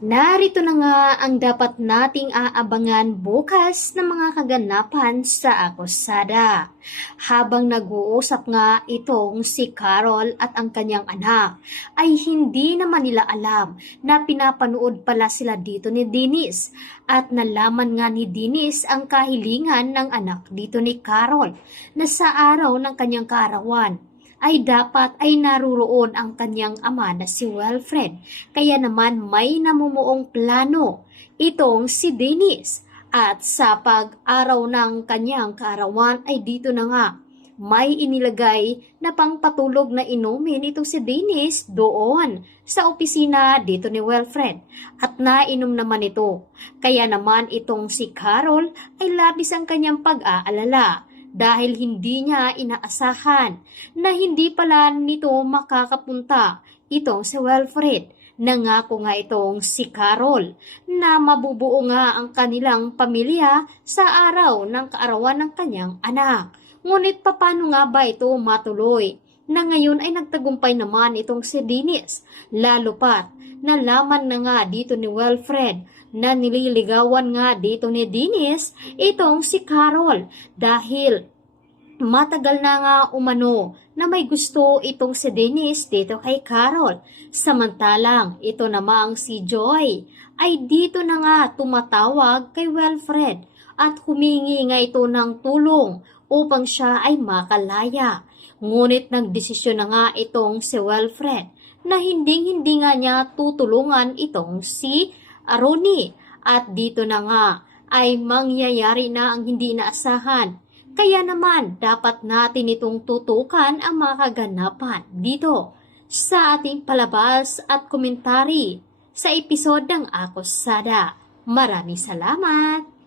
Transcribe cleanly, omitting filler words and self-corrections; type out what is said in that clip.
Narito na nga ang dapat nating aabangan bukas ng mga kaganapan sa Akusada. Habang nag-uusap nga itong si Carol at ang kanyang anak, ay hindi naman nila alam na pinapanood pala sila dito ni Dennis. At nalaman nga ni Dennis ang kahilingan ng anak dito ni Carol na sa araw ng kanyang kaarawan ay dapat ay naruroon ang kanyang ama na si Wilfred. Kaya naman may namumuong plano itong si Dennis. At sa pag-araw ng kanyang kaarawan ay dito na nga may inilagay na pangpatulog na inumin itong si Dennis doon sa opisina dito ni Wilfred. At nainom naman ito. Kaya naman itong si Carol ay labis ang kanyang pag-aalala dahil hindi niya inaasahan na hindi pala nito makakapunta itong si Wilfred. Nangako nga itong si Carol na mabubuo nga ang kanilang pamilya sa araw ng kaarawan ng kanyang anak. Ngunit paano nga ba ito matuloy? Na ngayon ay nagtagumpay naman itong si Dennis, lalo pat nalaman na nga dito ni Wilfred na nililigawan nga dito ni Dennis itong si Carol dahil matagal na nga umano na may gusto itong si Dennis dito kay Carol. Samantalang ito namang si Joy ay dito na nga tumatawag kay Wilfred at humingi nga ito ng tulong upang siya ay makalaya. Ngunit nagdesisyon na nga itong si Wilfred na hindi nga niya tutulungan itong si Ronnie. At dito na nga ay mangyayari na ang hindi inaasahan. Kaya naman dapat natin itong tutukan ang mga kaganapan dito sa ating palabas at komentary sa episode ng Akusada. Maraming salamat!